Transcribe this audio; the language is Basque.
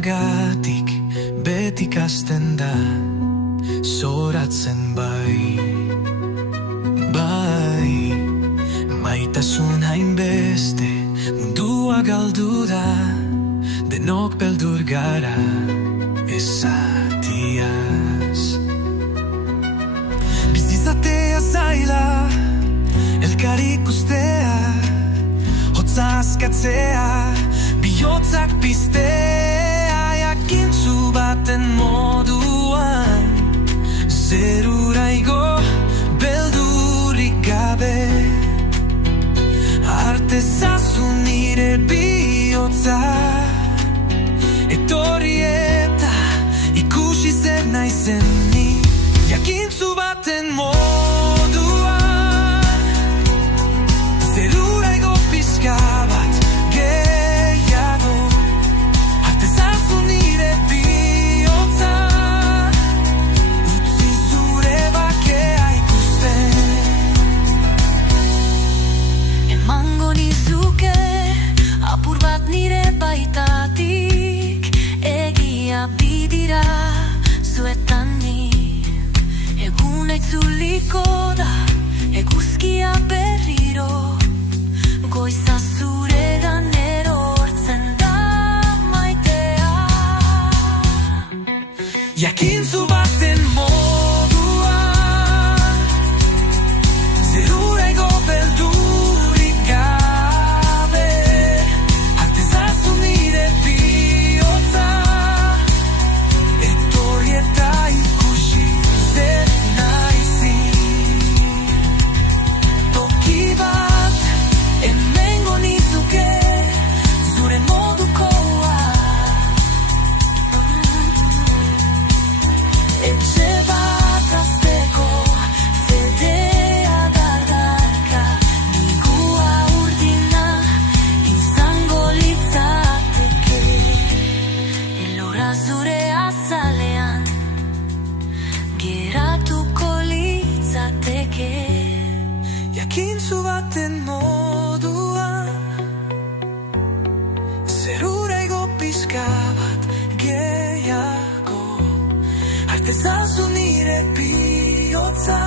denagatik beti kasten da, zoratzen bai. Bai, maitasun hainbeste mundua galdu da, denok beldur gara esatiaz. Bizizatea zaila, elkar ikustea, hotza askatzea, bihotzak piztea, jakintzu baten moduan, zerura igo beldurik gabe, artezazu nire bihotza, etorri eta ikusi zer naizen ni, jakintzu baten moduan, zerura igo pixka bat gehiago, artezazu nire bihotza, utzi zure bakea ikusten. Emango nizuke apur bat nire baitatik, egia bidira zuetan ni, eguna itzuliko da, eguzkia berriro, goiza zuregan erortzen da maitea. Jakintzu baten moduan, zerura igo beldurik gabe, artezazu nire bihotza, etorri eta ikusi zer naizin. Toki bat hemengo nizuke, zure modukoa, etxe bat azteko, fedea dardarka, nigua urdina izango litzateke, elora zure azalean geratuko litzateke. Jakintzu baten moduan, zerura igo pixka bat gehiago, artezazu nire bihotza,